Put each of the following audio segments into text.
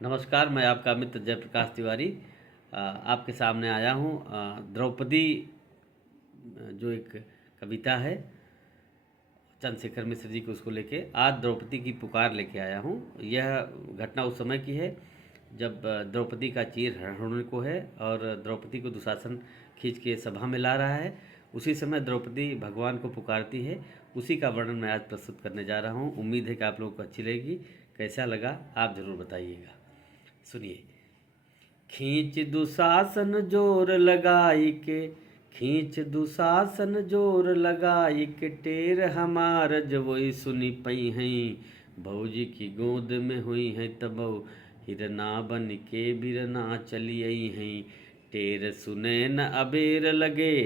नमस्कार, मैं आपका मित्र जयप्रकाश तिवारी आपके सामने आया हूँ। द्रौपदी जो एक कविता है चंद्रशेखर मिश्र जी को, उसको लेके आज द्रौपदी की पुकार लेके आया हूँ। यह घटना उस समय की है जब द्रौपदी का चीर हरण होने को है और द्रौपदी को दुशासन खींच के सभा में ला रहा है। उसी समय द्रौपदी भगवान को पुकारती है। उसी का वर्णन मैं आज प्रस्तुत करने जा रहा हूँ। उम्मीद है कि आप लोगों को अच्छी लगेगी। कैसा लगा आप ज़रूर बताइएगा। सुनिए। खींच दुशासन जोर लगाई के, खींच दुशासन जोर लगाई के, टेर हमार जवोई सुनी पई हैं। भौजी की गोद में हुई हैं तब हिरना बन के बिरना चली आई हैं। टेर सुने न अबेर लगे,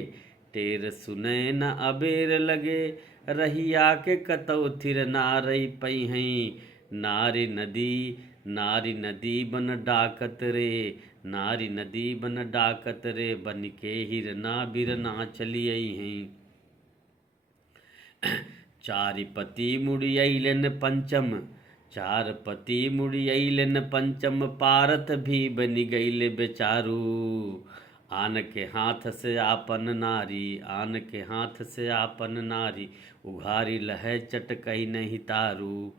टेर सुने न अबेर लगे, रहिया के कतौ थिर ना रही पई हैं। नारी नदी, नारी नदी बन डाकत रे, नारी नदी बन डाकत रे, बन के हिरना बिरना चली आई हैं। चारि पति मुड़ी अइलन पंचम, चार पति मुड़ी अइलन पंचम, पारथ भी बनी गइले बेचारू। आन के हाथ से आपन नारी, आन के हाथ से आपन नारी, उघारी लह चटकई नहीं तारू।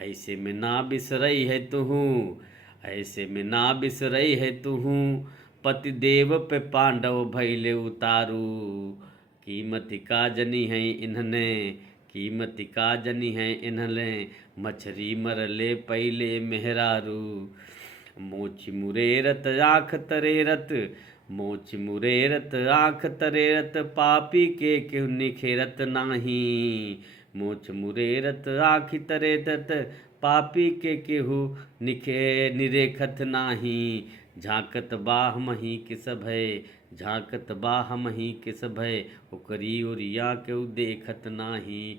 ऐसे में ना बिसरई है तुहूँ, ऐसे में ना बिसरई है तुहूँ, पति देव पे पांडव भैले उतारू। कीमती का जनी है इन्हने, कीमती का जनी है इन्हने, मछरी मरले पहले मेहरारू। मोची मुरेरत आँख तरेरत, मोची मुरेरत आँख तरेरत, पापी के क्यों निखेरत नाही। मोछ मुरेरत आँख तरेरत, पापी के केहू निरेखत नाही। झांकत बाह मही किस भय, झांकत बाह मही किस भय, ओकरी ओरिया केहू देखत नाही।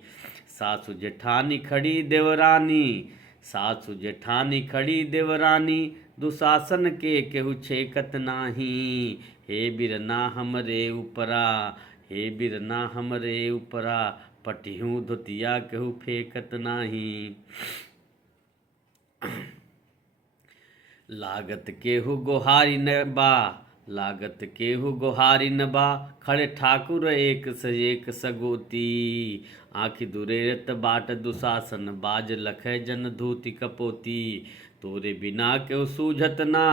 सासु जेठानी खड़ी देवरानी, सासु जेठानी खड़ी देवरानी, दुशासन के केहू छेकत नाही। हे बिरना हमरे उपरा, हे बिरना हमरे उपरा, पटिहूँ धोतिया केहू फेंकत नाही। लागत केहू गोहारी न बा, लागत केहू गोहारी न बा, खड़े ठाकुर एक से एक सगोती। आँखि दुरेरत बाट दुशासन, बाज लखै जन धूति कपोती। तोरे बिना केहू सूझत ना,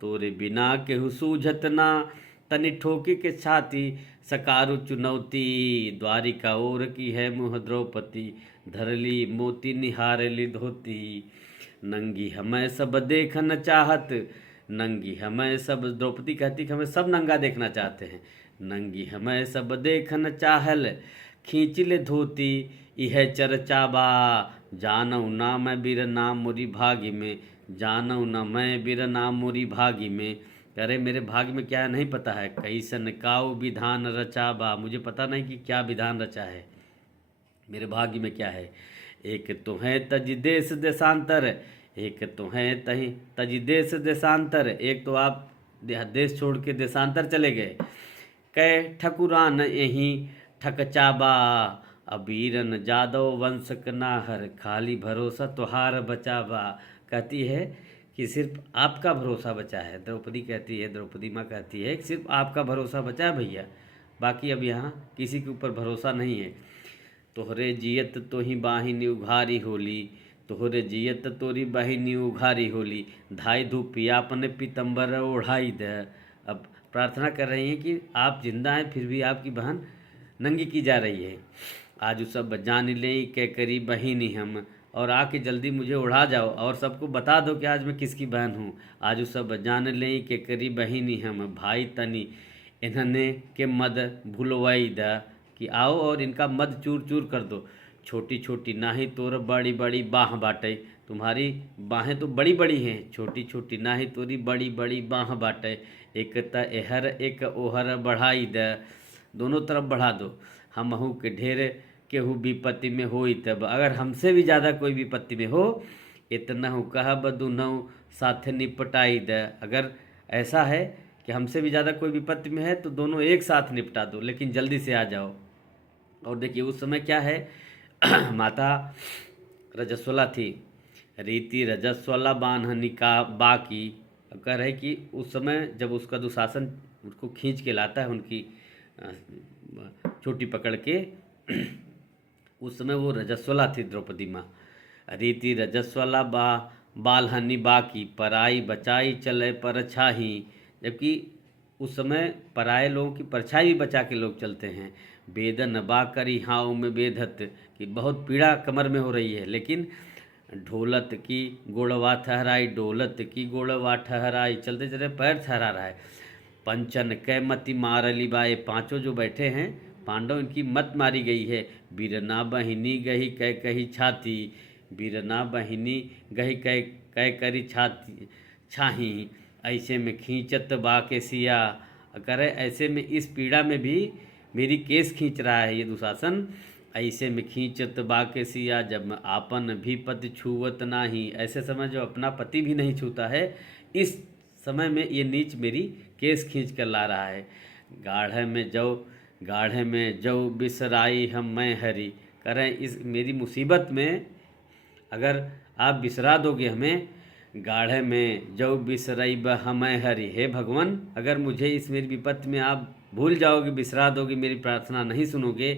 तोरे बिना केहू सूझत ना, तनि ठोकी के छाती सकारु चुनौती। द्वारिका ओर की है मुँह द्रौपदी, धरली मोती निहारली धोती। नंगी हमें सब देखना चाहत, नंगी हमें सब, द्रौपदी कहती कि हमें सब नंगा देखना चाहते हैं। नंगी हमें सब देखना चाहल, खींच ले धोती यह चर्चा बा। जानऊ ना मैं बिरना मोरी भागी में, जानऊ ना मैं बिरना मोरी भागी में। अरे मेरे भाग्य में क्या है नहीं पता है, कैसन काऊ विधान रचा बा। मुझे पता नहीं कि क्या विधान रचा है, मेरे भाग्य में क्या है। एक तो है तज देश देशांतर, एक तो है तज देश देशांतर, एक तो आप देश छोड़ के देशांतर चले गए। कै ठकुरान यहीं ठकचाबा, अबीरन जादव वंशक नाहर, खाली भरोसा तुहार बचाबा। कहती है कि सिर्फ आपका भरोसा बचा है। द्रौपदी कहती है, द्रौपदी माँ कहती है कि सिर्फ आपका भरोसा बचा है भैया, बाकी अब यहाँ किसी के ऊपर भरोसा नहीं है। तोहरे जियत तो ही बाहिनी उघारी होली, तोहरे जियत तोरी बाहिनी उघारी होली, धाई धूपिया अपने पीतम्बर ओढ़ाई दे। अब प्रार्थना कर रही हैं कि आप जिंदा हैं फिर भी आपकी बहन नंगी की जा रही है। आज सब जान लें के करी बहिनी हम, और आके जल्दी मुझे उड़ा जाओ और सबको बता दो कि आज मैं किसकी बहन हूँ। आज सब जान लें के करी बहिनी हम, भाई तनी इन्हने के मद भुलवाई दा, कि आओ और इनका मद चूर चूर कर दो। छोटी छोटी नाही तोर बड़ी बड़ी बाह बाटे, तुम्हारी बाहें तो बड़ी बड़ी हैं, छोटी छोटी नाही तोरी बड़ी बड़ी बाह बाटे। एक त एहर एक ओहर बढ़ाई द, दोनों तरफ बढ़ा दो। हमहू के ढेर केहू विपत्ति में होई तब, अगर हमसे भी ज़्यादा कोई विपत्ति में हो, इतनहु कहब दुनहु साथे निपटाई द। अगर ऐसा है कि हमसे भी ज़्यादा कोई विपत्ति में है तो दोनों एक साथ निपटा दो, लेकिन जल्दी से आ जाओ। और देखिए उस समय क्या है माता रजस्वला थी, रीति रजस्वला बान्हनी का बाकी। अब कह रहे कि उस समय जब उसका दुशासन उसको खींच के लाता है उनकी चोटी पकड़ के, उस समय वो रजस्वला थी द्रौपदी माँ। रीति रजस्वला बाल्हनी बाकी, पराई बचाई चले पर छाही। जबकि उस समय पराये लोगों की परछाई भी बचा के लोग चलते हैं। बेदन बा करी हाव में बेधत, कि बहुत पीड़ा कमर में हो रही है, लेकिन ढोलत की गोड़वा ठहराई, डोलत की गोड़वा ठहराई, चलते चलते पैर ठहरा रहा है। पंचन कै मति मारली बाए, पांचों जो बैठे हैं पांडव, इनकी मत मारी गई है। बीरना बहिनी गही कै कही छाती, बीरना बहिनी गही कै कै करी छाती छाही, ऐसे में खींचत बा के सिया। करे ऐसे में इस पीड़ा में भी मेरी केस खींच रहा है ये दुशासन। ऐसे में खींचत बा के सिया, जब मैं आपन भी पति छुवत नाही। ऐसे समय जो अपना पति भी नहीं छूता है, इस समय में ये नीच मेरी केस खींच कर ला रहा है। गाढ़े में जौ बिसराई हम मैं हरी। करें इस मेरी मुसीबत में अगर आप बिसरा दोगे हमें, गाढ़े में जौ बिसराई ब हमें हरी। हे भगवान, अगर मुझे इस मेरी विपत्ति में आप भूल जाओगे, बिसरा दोगे, मेरी प्रार्थना नहीं सुनोगे।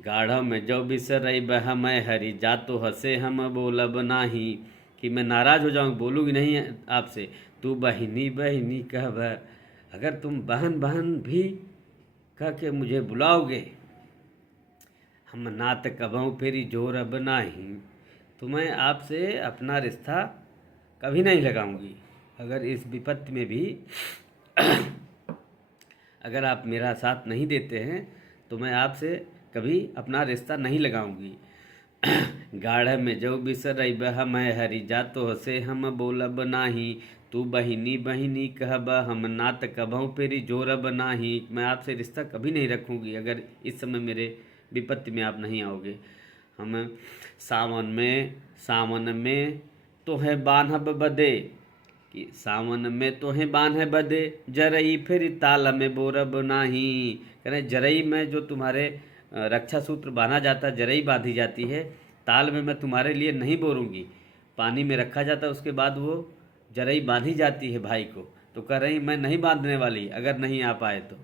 गाढ़ में जौ बिसराई ब हमें हरी, जा तो हंसे हम बोलब नाही। कि मैं नाराज़ हो जाऊँ, बोलूँगी नहीं आपसे। तू बहिनी बहिनी कहब, अगर तुम बहन बहन भी कह के मुझे बुलाओगे, हम नात कबहूँ फिर जोर अब नाही। तो मैं आपसे अपना रिश्ता कभी नहीं लगाऊंगी। अगर इस विपत्ति में भी अगर आप मेरा साथ नहीं देते हैं तो मैं आपसे कभी अपना रिश्ता नहीं लगाऊंगी। गाढ़ में जो बिसरई बह मैं हरी, जा तो हसे हम बोलब नाही। तू बहिनी बहिनी कहब, हम नात कबहूँ फेरी जोरब नाही। मैं आपसे रिश्ता कभी नहीं रखूंगी अगर इस समय मेरे विपत्ति में आप नहीं आओगे। हम सावन में तो है बान्हब बदे, कि सावन में तो है बान्ह बदे, जरई फिर ताल में बोरब नाही। करें जरई में जो तुम्हारे रक्षा सूत्र बांधा जाता है, जरई बांधी जाती है, ताल में मैं तुम्हारे लिए नहीं बोरूंगी। पानी में रखा जाता है, उसके बाद वो जरई बांधी जाती है भाई को। तो कह रही मैं नहीं बांधने वाली अगर नहीं आ पाए तो।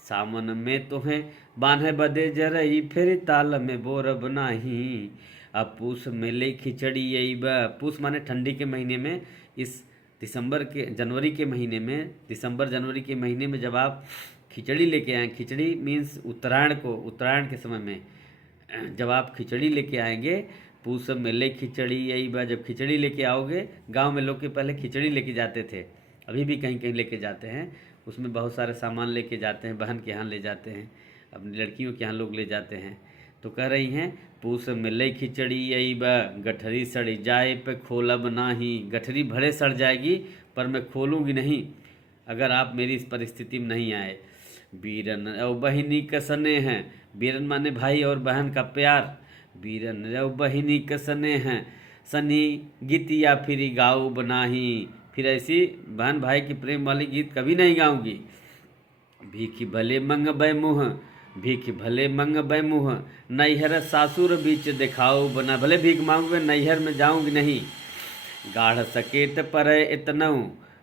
सावन में तो है बान्हे बदे, जरई फिर ताल में बोरब नाही। अब पूस में ले खिचड़ी यही पूस माने ठंडी के महीने में, इस जनवरी के महीने में, दिसंबर जनवरी के महीने में जब आप खिचड़ी लेके आए, खिचड़ी मीन्स उत्तरायण के समय में जब आप खिचड़ी लेके आएंगे, पूस में ले खिचड़ी यही जब खिचड़ी लेके आओगे, गांव में लोग के पहले खिचड़ी लेके जाते थे, अभी भी कहीं कहीं लेके जाते हैं। उसमें बहुत सारे सामान लेके जाते हैं, बहन के यहाँ ले जाते हैं, अपनी लड़कियों के यहाँ लोग ले जाते हैं। तो कह रही हैं पूस में ले खिचड़ी यही गठरी सड़ जाए पे खोलब नाही। गठरी भले सड़ जाएगी पर मैं खोलूँगी नहीं अगर आप मेरी इस परिस्थिति में नहीं आए। बीरन और बहिनी कसने हैं, बीरन माने भाई और बहन का प्यार। बीरन और बहिनी कसने हैं, सनी गीतिया फिर गाओ बनाही। फिर ऐसी बहन भाई की प्रेम वाली गीत कभी नहीं गाऊंगी। भीख भले मंग बै मुँह, भीख भले मंग बै मुँह, नैहर सासुर बीच दिखाओ बना। भले भीख मांगूंगे, नैहर में जाऊंगी नहीं। गाढ़ सकेत परे इतनऊ,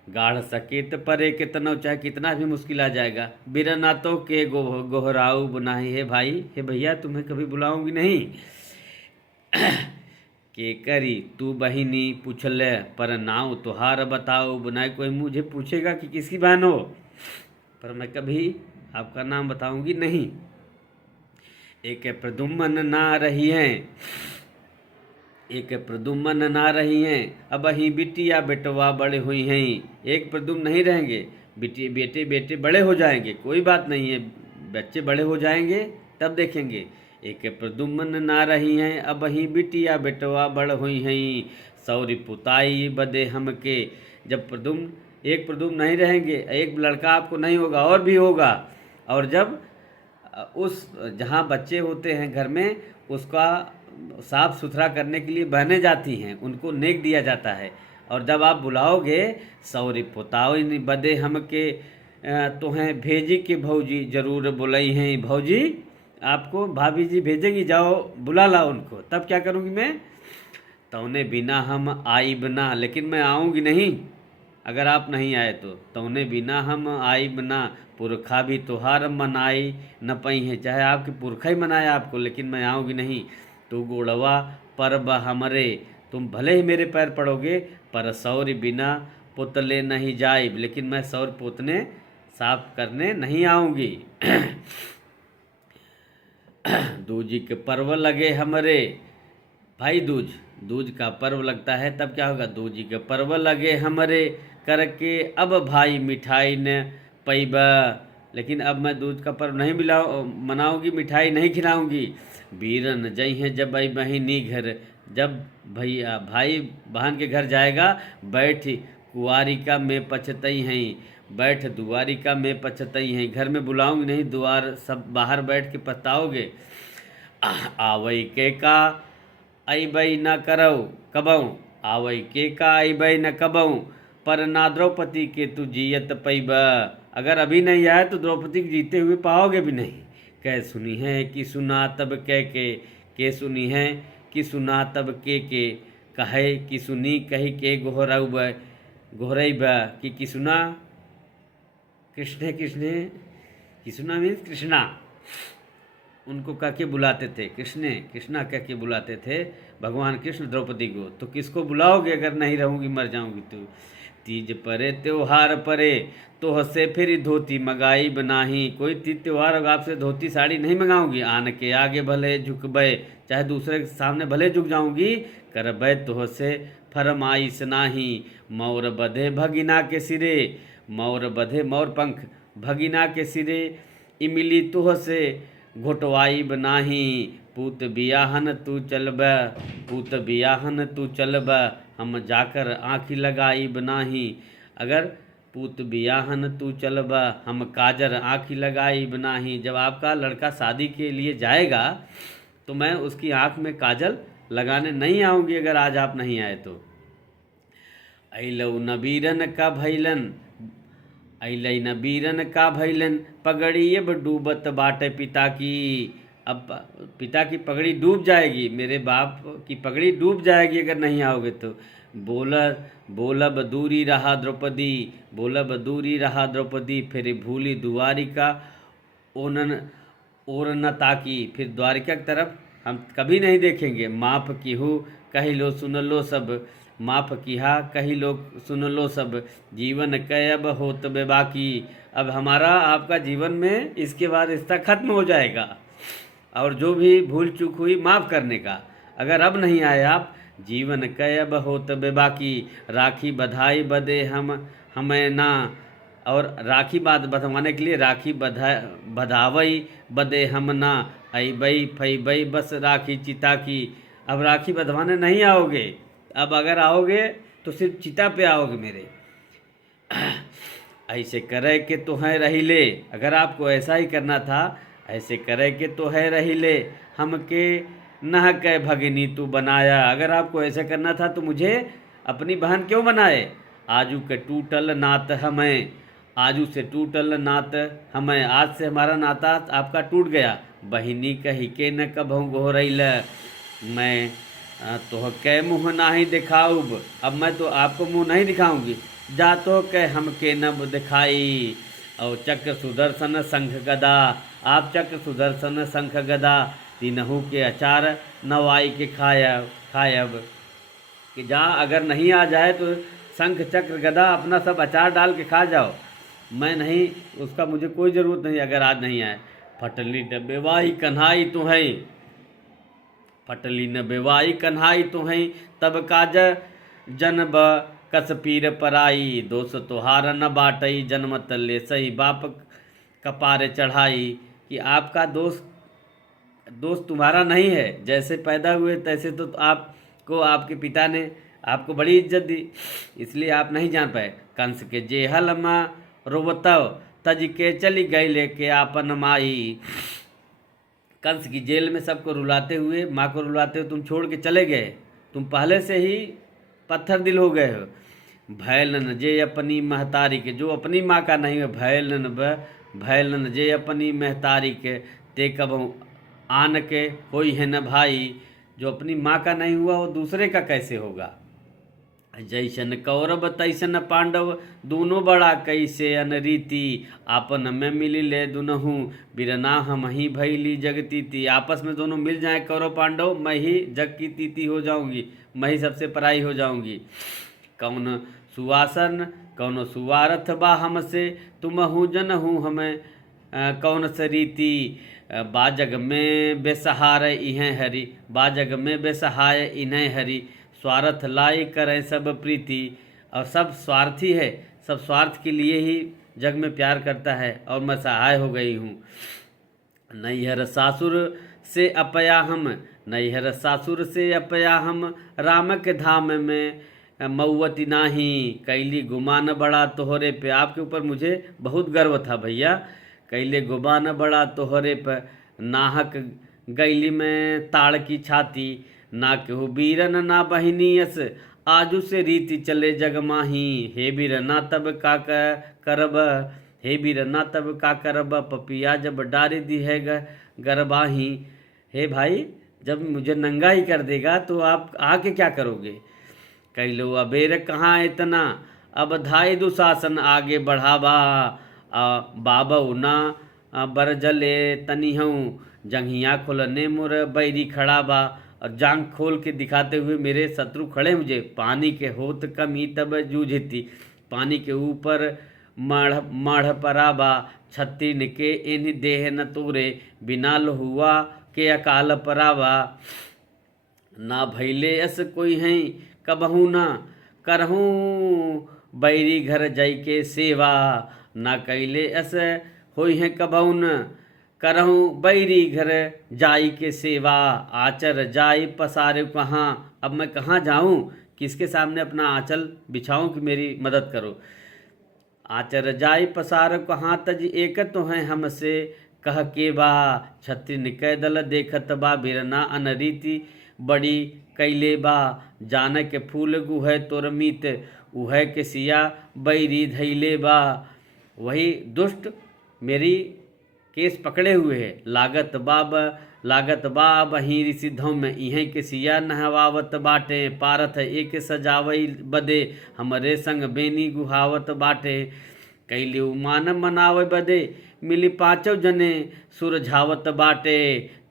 गाढ़ सकेत परे कितनऊ, चाहे कितना भी मुश्किल आ जाएगा। बिरनातों के गोहराऊ बनाही। हे भाई, हे भैया, तुम्हें कभी बुलाऊंगी नहीं। के करी तू बहिनी पूछले, पर नाव तुहार बताओ बनाए। कोई मुझे पूछेगा कि किसकी बहन हो, पर मैं कभी आपका नाम बताऊंगी नहीं। एक प्रदुम्न ना रही हैं, एक प्रदुम्न ना रही हैं, अब ही बिटिया बेटवा बड़े हुई हैं। एक प्रदुम्न नहीं रहेंगे, बेटे बड़े हो जाएंगे, कोई बात नहीं है, बच्चे बड़े हो जाएंगे तब देखेंगे। एक प्रदुम्न ना रही हैं, अब ही बिटिया बेटवा बड़ हुई हैं। सौरी पुताई बदे हमके, जब एक प्रदुम्न नहीं रहेंगे, एक लड़का आपको नहीं होगा और भी होगा। और जब उस जहाँ बच्चे होते हैं घर में, उसका साफ सुथरा करने के लिए बहनें जाती हैं, उनको नेक दिया जाता है। और जब आप बुलाओगे सौरी पुताई बदे हमके, तो हैं भेजी के भौजी जरूर बुलाई हैं। भौजी आपको भाभी जी भेजेंगी, जाओ बुला लाओ उनको। तब क्या करूँगी मैं, तौने बिना हम आइब ना, लेकिन मैं आऊँगी नहीं अगर आप नहीं आए तो। तौने बिना हम आइब ना, पुरखा भी तुहार मनाई न पई है। चाहे आपके पुरखा ही मनाए आपको, लेकिन मैं आऊँगी नहीं। तू गोड़वा पर ब हमरे, तुम भले ही मेरे पैर पड़ोगे, पर सौर बिना पुतले नहीं जाइब, लेकिन मैं सौर पोतने साफ करने नहीं आऊँगी। दूजी के पर्व लगे हमरे, भाई दूज, दूज का पर्व लगता है तब क्या होगा, दूजी के पर्व लगे हमरे, करके अब भाई मिठाई न पैबा, लेकिन अब मैं दूज का पर्व नहीं मनाऊंगी, मिठाई नहीं खिलाऊंगी। बीरन जई हैं जब आई बहिनी घर, जब भैया भाई बहन के घर जाएगा, बैठ कुआरिका में पछतई हैं, बैठ दुआरिका में पछतई हैं। घर में बुलाऊंगी नहीं, द्वार सब बाहर बैठ के पछताओगे। आवई के का अबई न करऊ कबऊ, आवई के का अबई न कबऊ, पर ना द्रौपदी के तू जियत पैब, अगर अभी नहीं आए तो द्रौपदी के जीते हुए पाओगे भी नहीं। कह सुनी है कि सुना तब के सुनी है कि सुना तब के कहे कि सुनी कही के गोहरब गोहरब कि सुना कृष्ण कृष्ण, किसुना मीन्स कृष्णा, उनको कह के बुलाते थे, कृष्णा कह के बुलाते थे भगवान कृष्ण द्रौपदी को। तो किसको बुलाओगे अगर नहीं रहूँगी, मर जाऊँगी तो। तीज परे त्योहार परे, तो हंसे फिर धोती मंगाई बनाही, कोई तीज त्योहार होगा आपसे धोती साड़ी नहीं मंगाऊंगी। आन के आगे भले झुकबे, चाहे दूसरे के सामने भले झुक जाऊंगी, करबे तो हंसे फरमाइश नाही। मोर बधे भगिना के सिरे, मोर बधे मोर पंख भगिना के सिरे, इमिली तुह से घोटवाई बनाही। पूत बियाहन तू चलब, पूत बियाहन तू चलब, हम जाकर आँखी लगाई बनाही। अगर पूत बियाहन तू चलब, हम काजर आँखी लगाई बनाही, जब आपका लड़का शादी के लिए जाएगा तो मैं उसकी आँख में काजल लगाने नहीं आऊँगी अगर आज आप नहीं आए तो। अइलऊ नबीरन का भैलन, अइलई नबीरन का भैलन, पगड़ी अब डूबत बाटे पिता की। अब पिता की पगड़ी डूब जाएगी, मेरे बाप की पगड़ी डूब जाएगी अगर नहीं आओगे तो। बोलब दूरी रहा द्रौपदी, बोलब दूरी रहा द्रौपदी, फिर भूली द्वारिका ओरनता की, फिर द्वारिका की तरफ हम कभी नहीं देखेंगे। माफ़ की हो कही लो सुन लो सब, माफ़ किया कही लो सुन लो सब, जीवन कै अब होत बे बाकी। अब हमारा आपका जीवन में इसके बाद रिश्ता खत्म हो जाएगा, और जो भी भूल चूक हुई माफ़ करने का। अगर अब नहीं आए आप, जीवन कै अब होत बे बाकी। राखी बधाई बदे हमें ना, और राखी बंधवाने के लिए राखी बधावई बदे हम ना, अबई फैबई बस राखी चिता की। अब राखी बंधवाने नहीं आओगे, अब अगर आओगे तो सिर्फ चिता पे आओगे मेरे। ऐसे करे के तो है रही ले, अगर आपको ऐसा ही करना था, ऐसे करे के तो है रही ले, हमके नह कै भगिनी तू बनाया। अगर आपको ऐसा करना था तो मुझे अपनी बहन क्यों बनाए। आजू के टूटल नात हमें, आजू से टूटल नात हमें, आज से हमारा नाता आपका टूट गया। बहिनी कही के न कभू गोहरैल, मैं तो कै मुँह नाही दिखाऊब, अब मैं तो आपको मुँह नहीं दिखाऊंगी। जा तो कै हमके न दिखाई। और चक्र सुदर्शन शंख गदा, आप चक्र सुदर्शन शंख गदा, तीनहू के अचार नवाई के खायब। कि जा अगर नहीं आ जाए तो शंख चक्र गदा अपना सब अचार डाल के खा जाओ, मैं नहीं, उसका मुझे कोई ज़रूरत नहीं अगर आज नहीं आए। फटली डब्बेवाही कन्हाई तुम्हें, फटली न बेवाई कन्हाई तुम्हें, तब काज जनब कस पीर पराई। दोष तुहार न बाटई, जन्मत ले सही बाप कपारे चढ़ाई। कि आपका दोस्त तुम्हारा नहीं है, जैसे पैदा हुए तैसे तो आपको आपके पिता ने आपको बड़ी इज्जत दी, इसलिए आप नहीं जान पाए। कंस के जेहल माँ रोबतव, तज के चली गई लेके आपन माई। कंस की जेल में सबको रुलाते हुए, माँ को रुलाते हुए तुम छोड़ के चले गए, तुम पहले से ही पत्थर दिल हो गए हो। भैलन जे अपनी महतारी के, जो अपनी माँ का नहीं है, भैलन जे अपनी महतारी के, ते कब आन के होई है न भाई। जो अपनी माँ का नहीं हुआ वो दूसरे का कैसे होगा। जैसन कौरव तैसन पांडव, दोनों बड़ा कैसे अनरीति, आपन में मिली ले दुनहु, बिरना हम ही भैली जगतीति। आपस में दोनों मिल जाए कौरव पांडव, मैं ही जग की तीती हो जाऊंगी, मैं ही सबसे पराई हो जाऊंगी। कौन सुवासन कौन सुवारथ बा हमसे, तुम हूँ जन हूँ हमें कौन सरीति। बाजग में बेसहार इन्हें हरि, बाजग में बेसहाय इन्हें हरि, स्वार्थ लाई करें सब प्रीति। और सब स्वार्थी है, सब स्वार्थ के लिए ही जग में प्यार करता है, और मैं सहाय हो गई हूँ। नैहर सासुर से अपया हम, नैहर सासुर से अपया हम, राम के धाम में मऊवती नाही, कैली गुमान बड़ा तोहरे पे। आपके ऊपर मुझे बहुत गर्व था भैया, कैले गुमान बड़ा तोहरे पे, नाहक गैली में ताड़ की छाती, ना केहू बीरन ना बहिनीयस, आजू से रीति चले जग माही। हे बीरना तब का करब, हे बीरना तब का करब, पपिया जब डारी दी है गरबाही। हे भाई, जब मुझे नंगा ही कर देगा तो आप आके क्या करोगे। कैलो अबेर कहाँ इतना, अब धाई दुशासन आगे बढ़ावा, बाबा ना बरजले तनिहूँ, जंघिया खोलने मुर बैरी खड़ा बा। और जांग खोल के दिखाते हुए मेरे शत्रु खड़े मुझे, पानी के होत कमी तब जूझती, पानी के ऊपर मढ़ पराबा, छत्तीन के इन देह न तोरे, बिना लहुआ के अकाल पराबा। ना भैले अस कोई हैं कबहू ना, करहूँ बैरी घर जाई के सेवा, ना कैले अस होई हैं कबहू न, करहूँ बैरी घर जाई के सेवा। आचर जाई पसारे कहाँ, अब मैं कहाँ जाऊँ, किसके सामने अपना आंचल बिछाऊँ कि मेरी मदद करो। आचर जाई पसार कहाँ, तज एक तो हैं हमसे कह के बा, छत्री निकय दल देखत बा, बिरना अनरीति बड़ी कैले बा। जान के फूल गुहे तोर मीत, उह के सिया बैरी धैले बा। वही दुष्ट मेरी केस पकड़े हुए है, लागत बाब ही ऋषिधों में, इहें के सिया नहवावत बाटे, पारथ एक सजावई बदे, हमरे संग बेनी गुहावत बाटे। कैली उमान मनावे बदे, मिली पाँचों जने सुरझावत बाटे,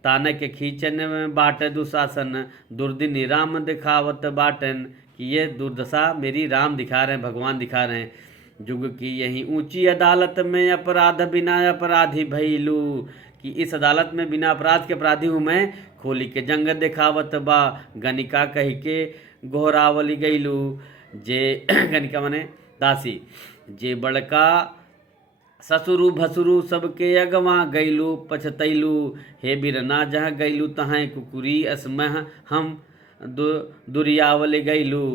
तान के खींचन में बाट दुशासन, दुर्दिनी राम दिखावत बाटन। कि ये दुर्दशा मेरी राम दिखा रहे हैं, भगवान दिखा रहे हैं। जुग की यही ऊंची अदालत में, अपराध बिना अपराधी भैलू, कि इस अदालत में बिना अपराध के अपराधी हूँ मैं, खोली के जंग दिखावत बा, गनिका कही के गोहरावली गैलू। जे गनिका मने दासी, जे बड़का ससुरु भसुरु सबके अगवा गैलू पछतैलू। हे बिरना जहाँ गैलू तहाँ कुकुरी असमह हम दुरियावले गैलू।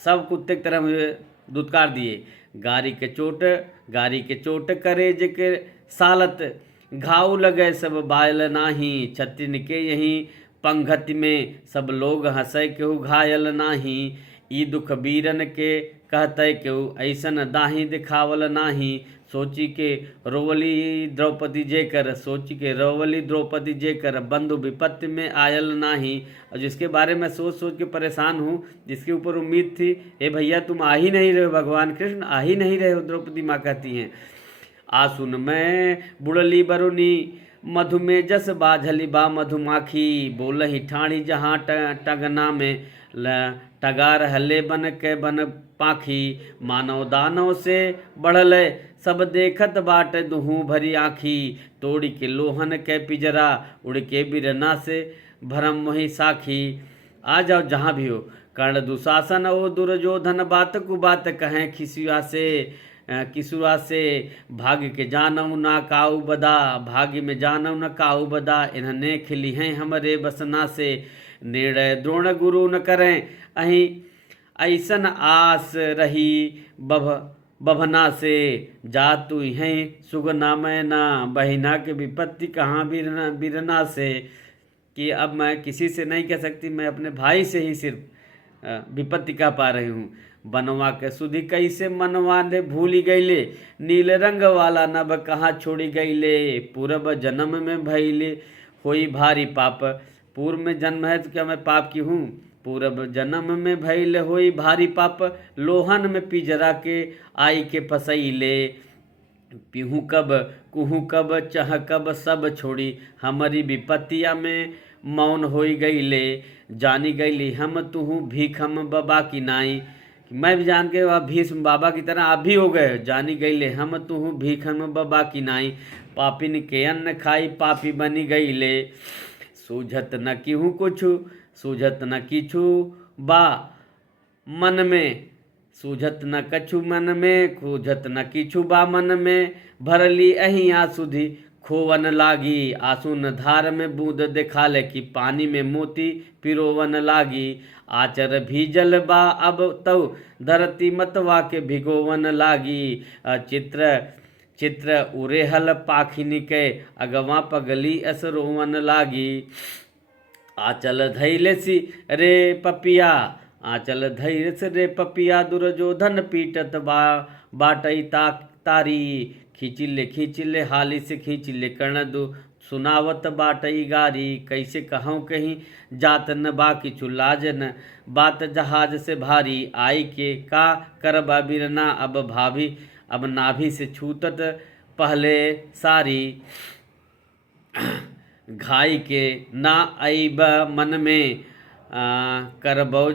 सब कुत्ते की तरह मुझे दुत्कार दिए। गारी के चोट करे जेके सालत, घाव लगे सब बायल नाही, छत्तीन के यहीं पंगति में, सब लोग हंसे केहू घायल नाही। ई दुख बीरन के कहते केहू ऐसन दाही दिखावल नाही, सोची के रोवली द्रौपदी जेकर, सोची के रोवली द्रौपदी जेकर, बंधु विपत्ति में आयल नाही। और जिसके बारे में सोच सोच के परेशान हूँ, जिसके ऊपर उम्मीद थी, हे भैया तुम आ ही नहीं रहे हो, भगवान कृष्ण आ ही नहीं रहे हो, द्रौपदी माँ कहती हैं। आसुन में बुड़ली बरुनी, मधु में जस बाझली बा मधुमाखी, बोल ही ठाणी जहाँ टगना में, टगार हले बन के बन पाखी। मानव दानव से बढ़ल सब देखत बाट दुहू भरी आँखी, तोड़ी के लोहन के पिजरा, उड़ के बिरना से भरम मोहि साखी। आ जाओ जहाँ भी हो, कर्ण दुशासन ओ दुर्योधन, बात को बात कहें किसुआ से, भाग्य के जानऊ ना काऊ बदा, भाग्य में जानऊ न काऊ बदा। इन्हने खिली हैं हमरे बसना से, निर्णय द्रोण गुरु न करें अहीं, ऐसन आस रही बभना से। जा तू हैं सुगना मैना, बहिना के विपत्ति कहाँ बिरना से। कि अब मैं किसी से नहीं कह सकती, मैं अपने भाई से ही सिर्फ विपत्ति कह पा रही हूँ। बनवा के सुधी कैसे मनवा ने भूली गईले, नील रंग वाला नभ कहाँ छोड़ी गईले। पूर्व जन्म में भइले होई भारी पाप, पूर्व में जन्म है तो क्या मैं पाप की हूँ? पूर्व जन्म में भइल होई भारी पाप, लोहन में पिजरा के आई के फसैले। पीहू कब कुहू कब चह कब सब छोड़ी, हमारी विपत्तिया में मौन होई गईले। जानी गईली हम तुहू भीख हम बाबा की नाई, मैं भी जान के वह भीष्म बाबा की तरह आप भी हो गए। जानी गईले हम तुहू भीख हम बाबा की नाई, पापिन के अन्न खाई पापी बनी गईले। सूझत न किहू कुछु सूझत न किछु बा मन में, सूझत न कछु मन में, सूझत न किछु बा मन में। भरली अही आसुधि खोवन लागी, आंसू न धार में बूंद दिखाले कि पानी में मोती पिरोवन लागी। आचर भीजल बा अब तौ धरती मतवा के भिगोवन लागी। चित्र चित्र उरेहल पाखिनी के अगवा पगली असरोवन लागी। आचल धैले सी रे पपिया, आंचल धैर्य से रे पपिया, दुर्योधन पीटत बाटई तारी। खींचिले हाली से खींचिले कर्ण दु सुनावत बाटई गारी। कैसे कहूँ कहीं जात न बाकी लाजन, बात जहाज से भारी। आई के का करबा बिरना अब भाभी, अब नाभि से छूतत पहले सारी। घाई के ना आईब मन में, करबो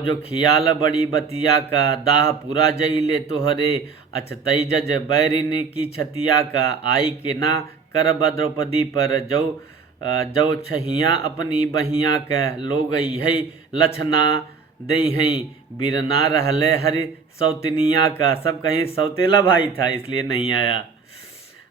जो खियाल बड़ी बतिया का। दाह पूरा जईले तोहरे अछतई जज बैरिन की छतिया का। आई के ना करब द्रौपदी पर जो छहिया अपनी बहिया का। लोग है लछना दई हैं बिरना रहले हरि सौतनिया का। सब कहीं सौतेला भाई था इसलिए नहीं आया।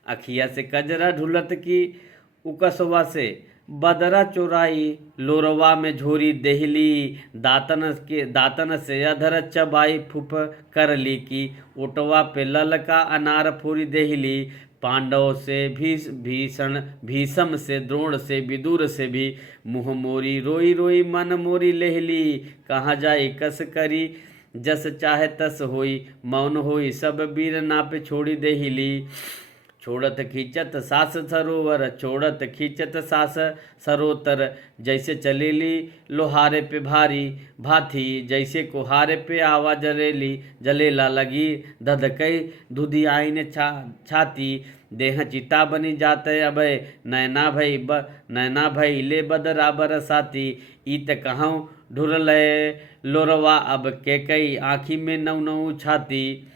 अखिया से कजरा ढुलत की उकसवा से, बदरा चोराई लोरवा में झोरी देहली। दातन से अधर चबाई फुफ कर ली की, ओटवा पे ललका अनार फोरी देहली। पांडव से भीषम से द्रोण से विदुर से भी मुँह मोरी रोई रोई मन मोरी लेहली। कहाँ जाए कस करी जस चाहे तस होई, मौन होई सब वीर नाप छोड़ी देहली। छोड़त खींचत सास सरोवर, छोड़त खींचत सास सरोतर। जैसे चलेली लोहारे पे भारी भाथी, जैसे कुहारे पे आवा जरेली। जलेला लगी धधकई धुधी आईने छाती। देह चिता बनी जाते अभय, नैना भई ले बदरा बरसाती। इत कहूँ ढुरले लोरवा अब के कई, आँखी में नौ छाती।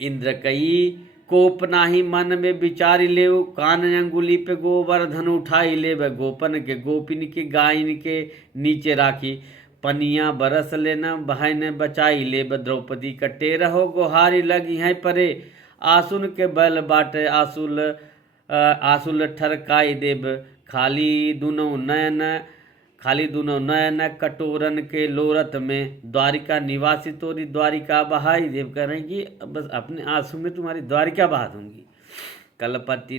इंद्र कई कोप नाही मन में विचारी ले, कान अंगुली पे गोवर्धन उठाई ले। गोपन के गोपिन के गायन के नीचे राखी, पनिया बरस लेना बहन बचाई ले। द्रौपदी कटे रहो गोहारी लगी हैं परे, आसुन के बल बाटे आसुल ठरकाई देव। खाली दुनो नयन कटोरन के लोरत में, द्वारिका निवासी तोरी द्वारिका बहाई देव। करेंगी बस अपने आंसू में तुम्हारी द्वारिका बहा दूंगी। कलपति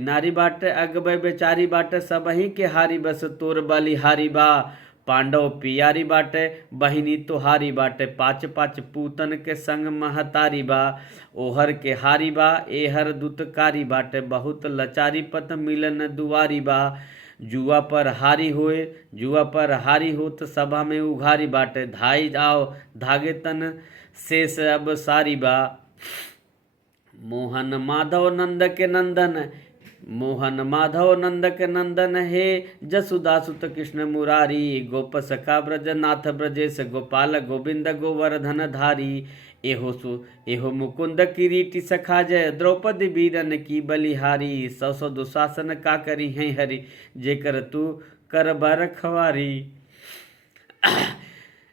नारी बाटे अगबे बेचारी बाटे, सबही के हारी बस तोर बलि हारी बा। पांडव पियारी बाटे बहिनी तोहारी बाटे, पाँच पूतन के संग महतारी बा। ओहर के हारी बा एहर दुतकारी बाटे, बहुत लचारी पत मिलन दुआरी बा। जुआ पर हारी हो तो सभा में उघारी बाटे, धाई आओ धागे तन शेष अब सारी बा। मोहन माधव नंद के नंदन हे जसुदा सुत कृष्ण मुरारी। गोप सखा ब्रज नाथ ब्रजेश, गोपाल गोविंद गोवर्धन धारी। एहो मुकुंद किरीटी सखा जय, द्रौपदी वीरन की बलिहारी। सौ दुशासन का करी हैं हरि, जेकर तू कर बर खवारी।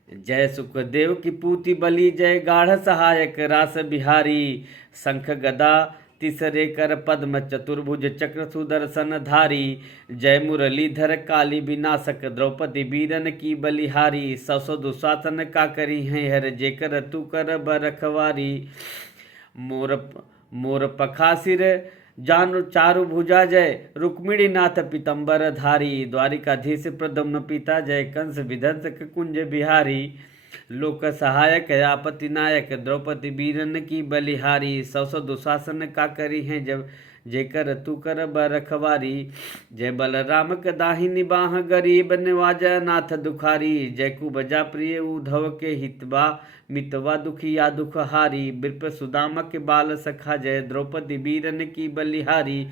जय सुखदेव की पूति बलि, जय गाढ़ सहायक रास बिहारी। शंख गदा तीसरे कर पद्म, चतुर्भुज चक्र सुदर्शन धारी। जय मुरलीधर काली विनाशक, द्रौपदी वीरन की बलिहारी। सौ दुशासन का करी हैं हर, जेकर तू कर बरखवारी। मोर पखासिर जानु चारु भुजा, जय रुक्मिणी नाथ पीतम्बर धारी। द्वारिकाधीश प्रद्युम्न पिता, जय कंस विध्वंसक कुंज बिहारी। लोक सहायक आपत्ति नायक, द्रौपदी वीरन की बलिहारी। सौ दुशासन का करी हैं जेकर तू करब रखवारी। जय बलराम कदाहि बाह गरीब निवाज नाथ दुखारी। जय कुबजा प्रिय उद्धव के हितवा मितवा दुखिया दुखहारी। विप्र सुदामा के बाल सखा जय द्रौपदी वीरन की बलिहारी।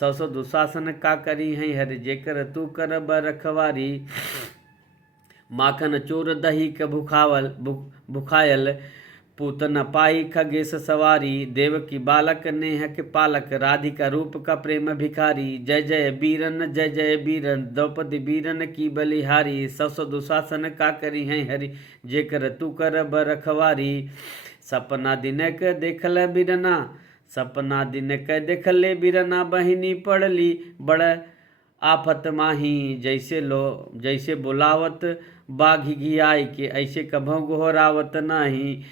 सौ सौ दुशासन का करी है हर जेकर तू करब रखवारी। माखन चोर दही के भुखायल पूत न पाई खगेश सवारी। देव की बालक नेह के पालक राधिका रूप का प्रेम भिखारी। जय जय वीरन द्रौपदी वीरन की बलिहारी। सौ सौ दुशासन का करी है हरि जेकर तू करब रखवारी। सपना दिन के देखल बिरना सपना दिन के देखले बिरना बहिनी पड़ली बड़ आफत माही। जैसे बुलावत बाघी घियाई के ऐसे कभों गोहरावत नाही।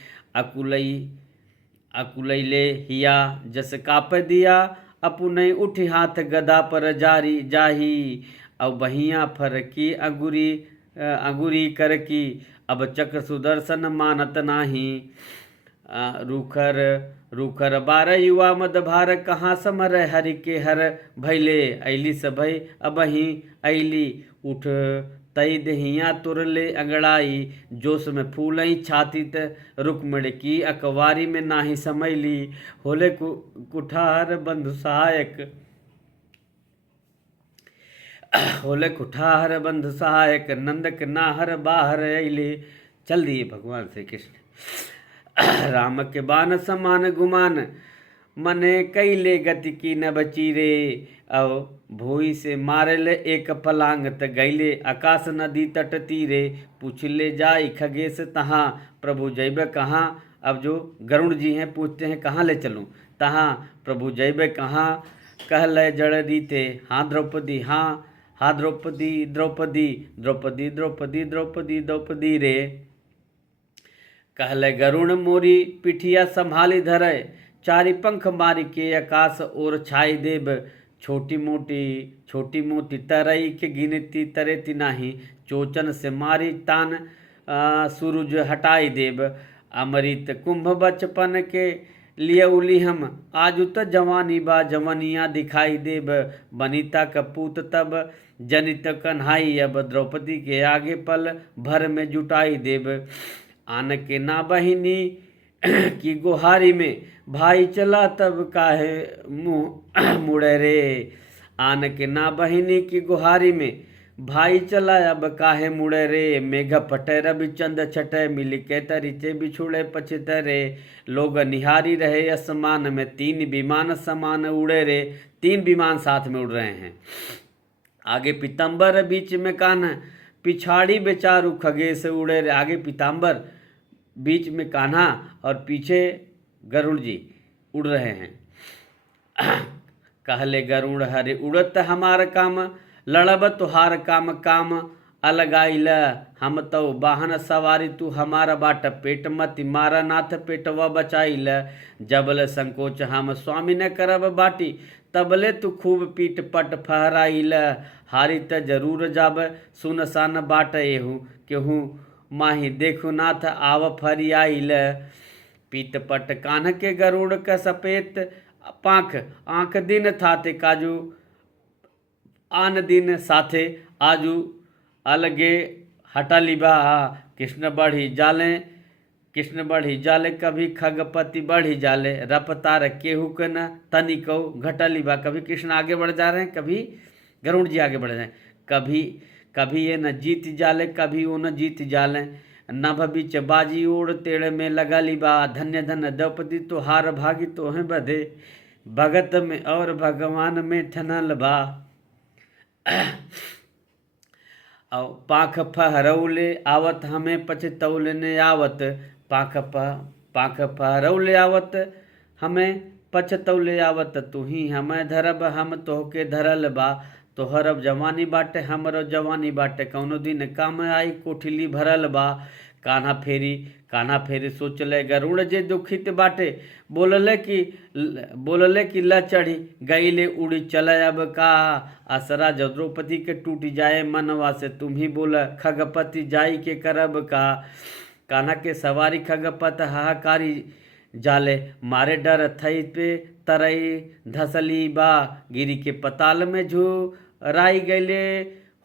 अकुलैले हिया जस काप दिया अपुनई उठी हाथ गदा पर जारी जाही। अब बहिया फर की अंगुरी कर की अब चक्र सुदर्शन मानत नाही। रूखर बार युवा मद भार कहाँ समर हरि के हर भैले। ऐली सभई अबही ऐली उठ तई दहिया तुरले अंगड़ाई। जोश में फूलई छाती रुकमण की अकवारी में नाही समैली। होले कुठार बंधु सहायक नंदक नाहर बाहर ऐले। चल दिए भगवान श्री कृष्ण। राम के बान समान गुमान मने कैले गति की न बची रे। अब भोई से मारल एक पलांगत गैले आकाश नदी तट तीरे। पूछ ले जाई खगेश तहाँ प्रभु जैब कहाँ। अब जो गरुड़ जी हैं पूछते हैं कहाँ ले चलूँ। तहाँ प्रभु जैब कहाँ कह ले जड़ रीते। हाँ द्रौपदी हाँ द्रौपदी रे। कहले गरुण मोरी पिठिया संभाली धरे। चारि पंख मारी के आकाश और छाई देब। छोटी मोटी तरई के गिनती तरेती नाही। चोचन से मारी तान सूरज हटाई देब। अमृत कुंभ बचपन के लिए उली हम आज त जवानी बा जवनिया दिखाई देब। बनीता कपूत तब जनित कन्हाई। अब द्रौपदी के आगे पल भर में जुटाई देब। आन के ना बहिनी की गुहारी में भाई चला तब काहे मुँह मुड़े रे। आन के ना बहिनी की गुहारी में भाई चला अब काहे मुड़े रे। मेघ फटे रवि चंद छटे मिल के तरीचे बिछुड़े पछतरे। लोग निहारी रहे आसमान में 3 विमान समान उड़े रे। 3 विमान साथ में उड़ रहे हैं। आगे पीताम्बर बीच में कान्हा पिछाड़ी बेचारू खगेश उड़े रे। आगे पीताम्बर बीच में कान्हा और पीछे गरुड़ जी उड़ रहे हैं। कहले गरुड़ हरे उड़त हमार काम लड़ब तुहार काम अलगाइल। हम तो वाहन सवारी तू हमारा बाट पेट मति मारा नाथ पेटवा बचाइल। जबल संकोच हम स्वामी न करब बाटी तबले तू खूब पीट पट फहराइल। हारी त जरूर जाब सुनसान बाट एहू केहू माही देखु नाथ आव फरियाइल। पीत पट कान्ह के गरुड़ का सपेत पाँख आँख दिन थाते काजू आन दिन साथे आजू अलगे हटा लिबा। कृष्ण बढ़ी जाले कभी खगपति बढ़ी जाले। रफ्तार केहू के न तनिको घटा लिबा। कभी कृष्ण आगे बढ़ जा रहे हैं कभी गरुड़ जी आगे बढ़ जाए। कभी ये न जीत जाले कभी वो न जीत जाले। नभ बीच बाजी ओढ़ तेड़ में लगा लिबा। धन्य धन्य द्रौपदी तो हार भागी तो हैं बधे। भगत में और भगवान में ठनल बा। पाँख फहरौले आवत हमें पछतौलने आवत। पाँख फहरौले आवत हमें पछतौले आवत। तू ही हमें धरब हम तोहके धरल बा। तोहर जवानी बाटे हमरो जवानी बाटे कौनो दिन काम आई कोठिली भरल बा। कान्हा फेरी सोचले गरुड़ जे दुखित बाटे। बोलले कि ल चढ़ी गईले उड़ी चल अब का। असरा जो द्रौपदी के टूट जाए मनवा से तुम ही बोल खगपति जाई के करब का। कान्हा के सवारी खगपत हाहाकारी जाले मारे डर थई पे तरई धसली बा, गिरी के पताल में झुराई गैले,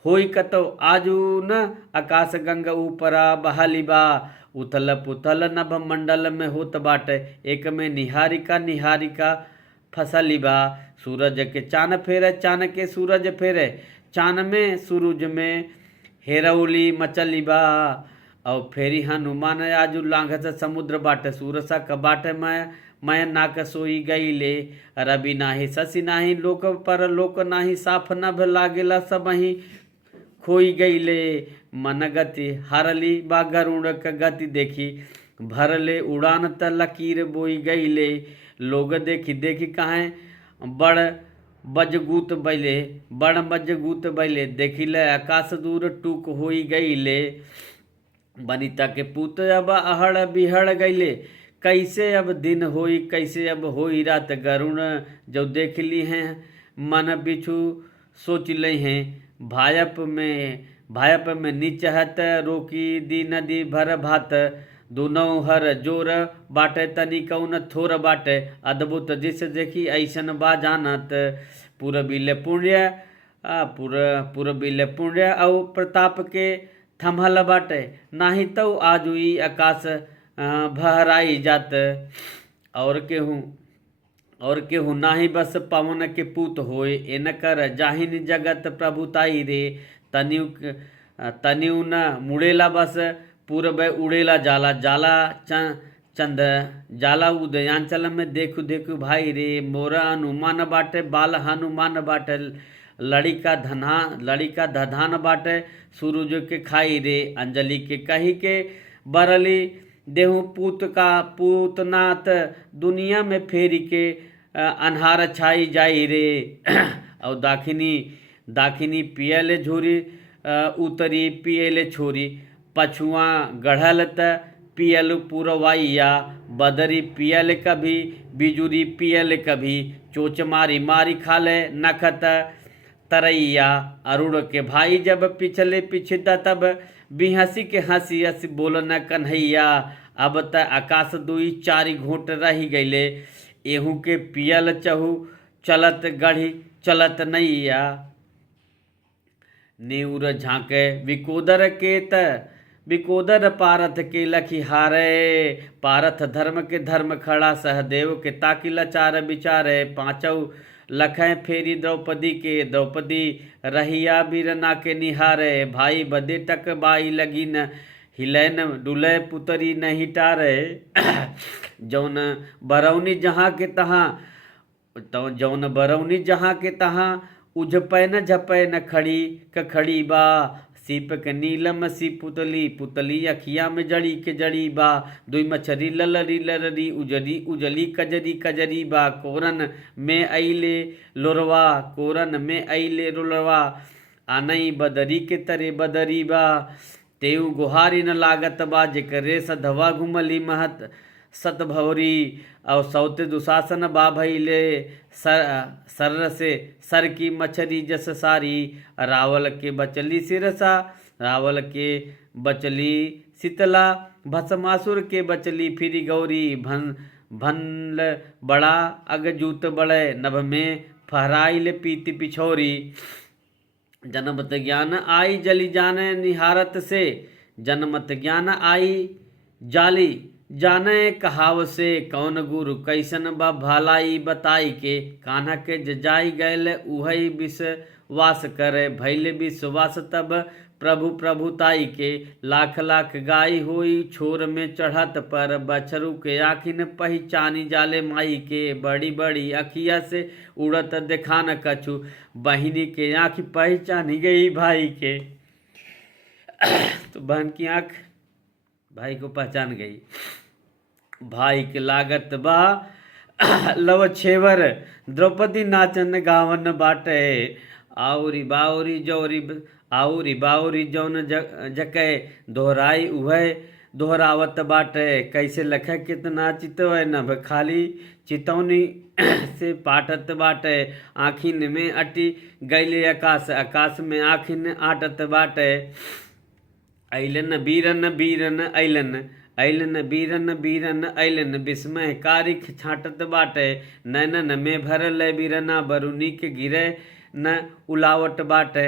होई कतो आजू न आकाश गंगा ऊपरा बहाली बा, उथल पुथल नभ मंडल में होत बाटे, एक में निहारिका निहारिका फसली बा, सूरज के चान फेरे चान के सूरज फेरे, चान में सूरज में हेरौली मचली बा, और फेरी हनुमान आजू लांघत समुद्र बाटे, सूरसा कबाट मैं नाक सोई गईले, रवि नाही शशि नाही लोक पर लोक नाही, साफ नभ लागेला सबही खोई गईले, मन गति हरली बा गरुड़ क गति देखी, भरले उड़ान त लकीर बोई गईले, लोग देखी देखी कहें बड़ बजगूत बैले, बड़ मजगूत बैले, देखिले आकाश दूर टूक होई गईले, बनिता के पुत अब अहड़ बिहड़ गईले, कैसे अब दिन होई कैसे अब होई रात, गरुण जो देख ली हैं मन बिछू सोच ले हैं, भायप में नीचहत रोकी दी नदी भर भात, दोनों हर जोर बाटे तनी कौन थोर बाटे, अद्भुत जिस देखी ऐसन बा जानत, पूरबिल पुण्य और प्रताप के थमहल बाटे, नाही तो आजुई आकाश भहराई जात, और केहू नाही बस पवन के पूत होए, इनकर जाहिन जगत प्रभुताई रे, तनिउ न मुड़ेला बस पूरब उड़ेला जाला, जाला चंद जाला उदयांचल में देखू देखू भाई रे, मोरा हनुमान बाटे बाल हनुमान बाटे, लड़िका धधान बाटे सूरज के खाई रे, अंजलि के कही के बरली देहू पूतनाथ, दुनिया में फेरी के अन्हार छाई जाई रे, और दाखिनी पियले झोरी उतरी पियले छोरी, पछुआ गढ़ल त पियल पुरवाइया, बदरी पियल कभी बिजुरी पियल कभी, चोच मारी मारी खाले नखत तरैया, अरुण के भाई जब पिछले पिछता तब भी हंसी के हंसी हंसी बोलन कन्हैया, अब त आकाश दुई चारी घोट रही गईले, एहू के पियल चहू चलत गढ़ी चलत नैया, नेउर झांके विकोदर पारथ के लखी हारे, पारथ धर्म के धर्म खड़ा सहदेव के ताकि लाचार बिचारे, पांचों लखें फेरी द्रौपदी के, द्रौपदी रहिया बीरना के निहारे, भाई बदे टक बाई लगी न हिलैन डुलै पुतरी नहीं टारे, जौन बरौनी जहाँ के तहाँ उझपैन झपैन खड़ी खड़ी बा, सीप के नीलम सी पुतली अखिया में जड़ी के जड़ी बा, दुई मछरी ललरी उजली कजरी बा, कोरन में अइले लोरवा, आनई बदरी के तरे बदरी बा, तेऊ गुहारी न लागत बा, जेकरे सधवा घुमली महत सत भौरी, और सौते दुशासन बा भैले सर से सर की मछरी जस सारी, रावल के बचली सिरसा रावल के बचली शीतला, भस्मासुर के बचली फिरी गौरी, भन बड़ा अगजूत बड़े, नभ में फहराइल पीति पिछोरी, जनमत ज्ञान आई जली जाने निहारत से, जनमत ज्ञान आई जाली जाने कहाव से, कौन गुरु कैसन बा भलाई बताई के, कान्हा के जजाई गैल उहई विश्वास करे, भैले विश्वास तब प्रभुताई के, लाख लाख गाय होई छोर में चढ़त पर, बछरू के आखिन पहचानी जाले माई के, बड़ी बड़ी अखिया से उड़त देखा न कछु, बहिनी के आँख पहचानी गई भाई के, तो बहन की आँख भाई को पहचान गई, भाई के लागत बा लव छेवर, द्रौपदी नाचन गावन बाटे, आउरी बाउरी जौन जकै दोहराई उहे दोहरावत बाटे, कैसे लखे कितना चितवै नभ खाली चितौनी से पाटत बाटे, आँखिन में अटी गैले आकाश में आँखिन आटत बाटे, अइलन बीरन ऐलन बीरन बीरन ऐलन विस्मय कारिख छाटत बाटे नैनन में भरल बीरना बरुनी के गिरे न उलावट बाटे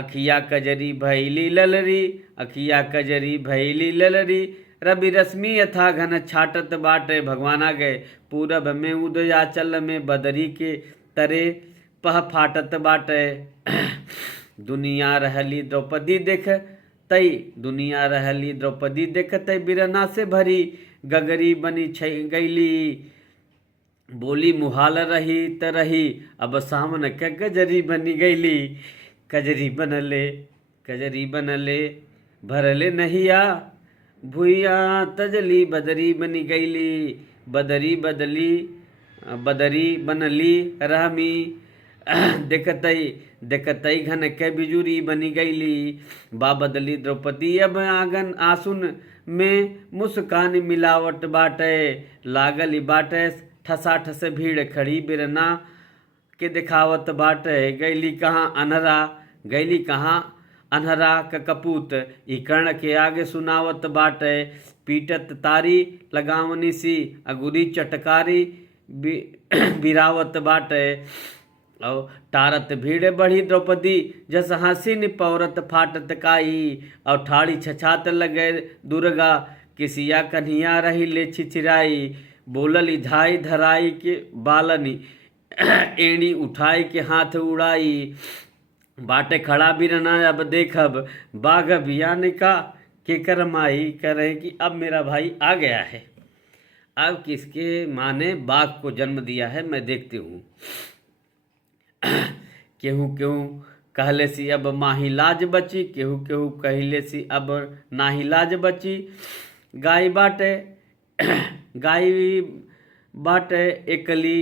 अखिया कजरी भैली ललरी अखिया कजरी भैली ललरी रवि रश्मि यथा घन छाटत बाटे भगवान आ गए पूरब में उदयाचल में बदरी के तरे पह फाटत बाटे दुनिया रहली द्रौपदी देख तई दुनिया रहली द्रौपदी देख तई बिरना से भरी गगरी बनी गईली बोली मुहाल रही त रही अब सामन के गजरी बनी गईली कजरी बनले भरले नहिया भुइया तजली बदरी बनी गईली बदरी बनली रहमी देखतई घन के बिजुरी बनी गईली बाबदली द्रौपदी अब आंगन आसुन में मुस्कान मिलावट बाटे लागली बाटे ठसा ठस भीड़ खड़ी बिरना के दिखावत बाटे गईली कहाँ अनहरा का कपूत ई कर्ण के आगे सुनावत बाटे पीटत तारी लगावनी सी अगुरी चटकारी बिरावत बाटे और टारत भीड़ बढ़ी द्रौपदी जस हंसी पौरत फाटत काई और ठाड़ी छछात लगे दुर्गा किसिया कन्हिया रही ले छिछिराई बोलली धाई धराई के बालनी एड़ी उठाई के हाथ उड़ाई बाटे खड़ा बिरना अब देखब बाघ अभियान का के करमाई करे कि अब मेरा भाई आ गया है। अब किसके माँ ने बाघ को जन्म दिया है मैं देखती हूँ। केहू कहले सी अब माही लाज बची केहू कहले सी अब नाही लाज बची गाय बाटे एकली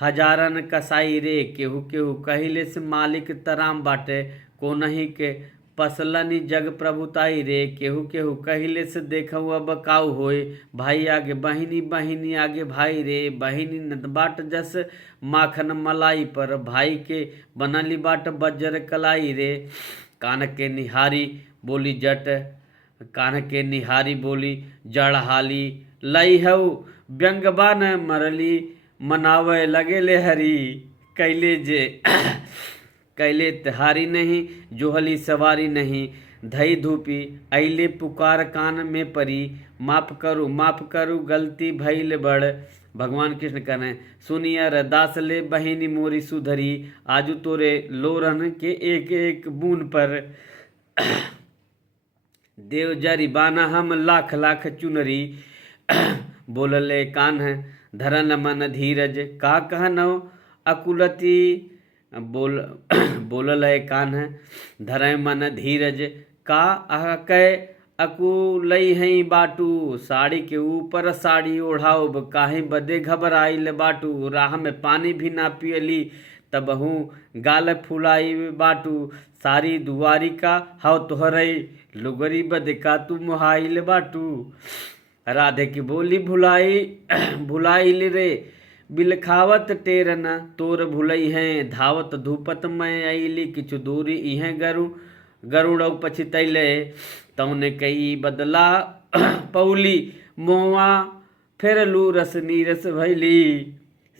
हजारन कसाई रे केहू कहले से मालिक तराम बाटे को नहीं के पसलनी जग प्रभुताई रे केहू कहले से देखऊ अब काऊ होए भाई आगे बहिनी आगे भाई रे बहिनी नद बाट जस माखन मलाई पर भाई के बनली बाट बज्जर कलाई रे कान के निहारी बोली जड़ हाली लई हऊ व्यंगबान मरली मनावे लगे ले हरी कैले तहारी नहीं जोहली सवारी नहीं धई धूपी ऐले पुकार कान में परी माफ करू गलती भइल बड़ भगवान कृष्ण कने सुनिया रदास ले बहिनी मोरी सुधरी आजू तोरे लोरन के एक बून पर देव जरी बाना हम लाख चुनरी बोलले कान धरन मन धीरज का कहनो अकुलती बोलल है कान धरय मन धीरज का कह अकुलई है बाटू साड़ी के ऊपर साड़ी ओढ़ाओ काहे बदे घबराइल बाटू राह में पानी भी ना पियली तबहू गाल फुलाई बाटू सारी दुआरी का हाउ तोहरई लुगरी बदे का तू मुहाइल बाटू राधे की बोली भुलाई रे बिलखावत टेरन तोर भुलई हैं धावत धूपत मैं अली किछु दूरी इहें गरुड़ पछितैले तौने कई बदला पौली मोवा फेरलू रस नीरस भैली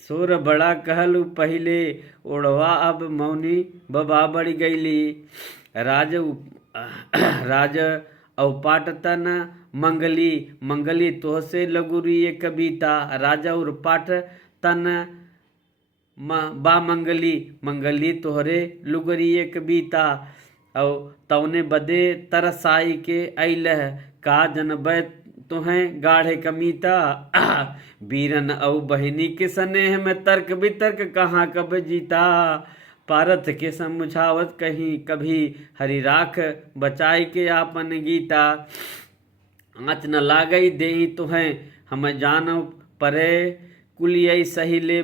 सोर बड़ा कहलू पहले ओढ़वा अब मौनी बबा बढ़ गईली राज औपाट तन मंगली तोहसे लगुरी ये कविता राजा और पाठ तन बा मंगली तोहरे लुगरी ये कविता औ तौने बदे तरसाई के अइलह का जनबै तुहें गाढ़े कमीता बीरन औ बहिनी के स्नेह में तर्क वितर्क कहाँ कब जीता पारथ के समझावत कहीं कभी हरि राख बचाई के आपन गीता आँच न लागई देही तुहें हम जानो परे कुलियई सही ले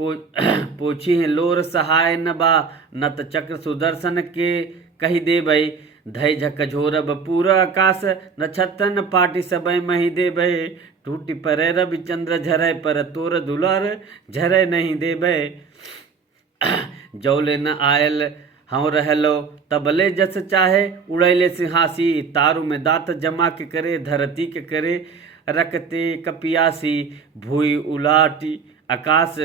पोछी है लोर सहाय न बा नत चक्र सुदर्शन के कही दे बई धय झकझोरब पूरा आकाश नक्षत्रन पाटी सबय मही दे बे टूटी परे रवि चंद्र झरय पर तोर दुलार झरय नहीं दे बे जौले न आयल हम रह लो तबले जस चाहे उड़ैले सिंहासी, तारू में दांत जमा के करे धरती के करे रखते कपियासी। भूई उलाटी आकाश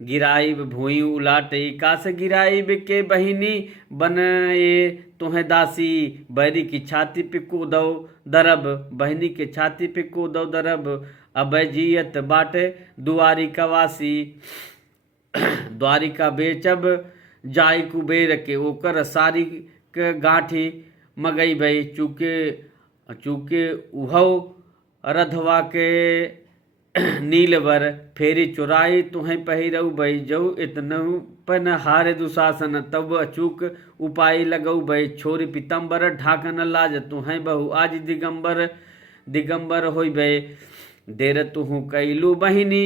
गिराइब भूई उलाटे आकाश गिराइब के बहिनी बने तुम्हें दासी। बैरी की छाती पे कूदो दरब बहिनी के छाती पे कूदो दरब। अब जियत बाटे दुआरी कवासी, द्वारिका बेचब जाई कुबेर के ओकर सारी के गांठी मगई भई। चूके चूके उहौ रधवा के नीलवर फेरी चुराई तुम्हें पहिरऊ भई। जऊ इतनु पन हारे दुशासन तब अचूक उपाय लगऊ भई। छोरी पितंबर ढाकन लाज तुम्हें बहु आज दिगंबर दिगंबर होई भई। देर तुहू कैलू बहिनी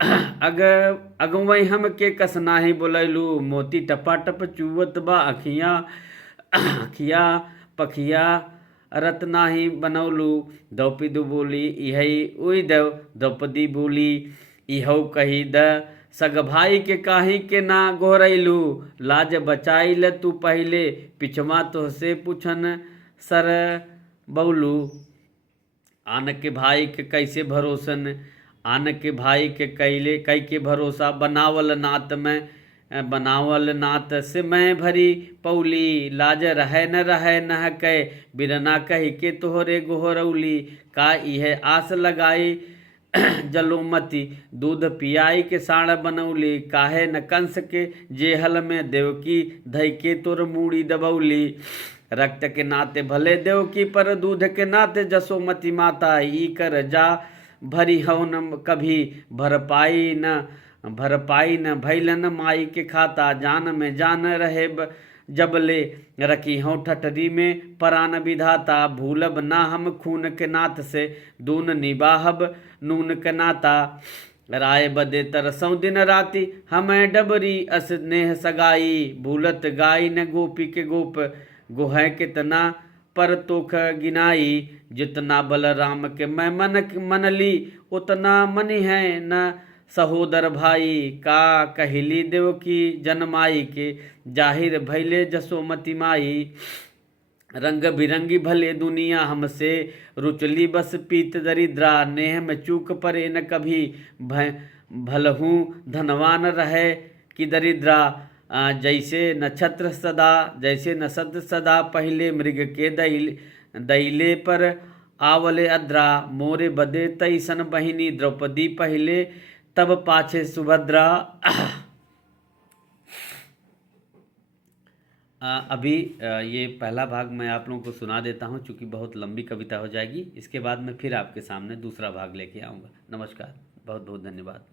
अगवई हम के कस नाही बोलैलू। मोती टपाटप चुवत बा अखियाँ अखिया पखिया रत नाही बनौलू। द्रौपदी बोली इहई उई देव द्रौपदी बोली इहौ कही द सग भाई के काही के ना गोरैलू। लाज बचाई ल तू पहले पिछवा तुहसे पूछन सर बौलू। आन के भाई के कैसे भरोसन आन के भाई के कैले कई के भरोसा। बनावल नात से मैं भरी पौली। लाज रहे न कै बिरना कही के तोहरे गोहरौली। का यह आस लगाई जलोमती दूध पियाई के साण बनौली। काहे न कंस के जेहल में देवकी धई के तोर मूड़ी दबौली। रक्त के नाते भले देवकी पर दूध के नाते जसोमती माता। ई कर जा भरी हौ न कभी भरपाई न भैलन माई के खाता। जान में जान रहे जबले रखी हूँ ठठरी में परान विधाता। भूलब ना हम खून के नाथ से दून निबाहब नून के नाता। राय बदे तरसों दिन राति हमें डबरी अस नेह सगाई। भूलत गाई न गोपी के गोप गुह कितना पर तोख गिनाई। जितना बलराम के मैं मनली उतना मनी है न सहोदर भाई। का कहली देव की जनमाई के जाहिर भैले जसोमती माई। रंग बिरंगी भले दुनिया हमसे रुचली बस पीत दरिद्रा। नेह में चूक परे न कभी भलहूँ धनवान रहे कि दरिद्रा। जैसे नक्षत्र सदा पहले मृग के दैले पर आवले अद्रा। मोरे बदे तैसन बहिनी द्रौपदी पहले तब पाछे सुभद्रा। अभी ये पहला भाग मैं आप लोगों को सुना देता हूँ चूँकि बहुत लंबी कविता हो जाएगी। इसके बाद मैं फिर आपके सामने दूसरा भाग लेके आऊँगा। नमस्कार, बहुत बहुत धन्यवाद।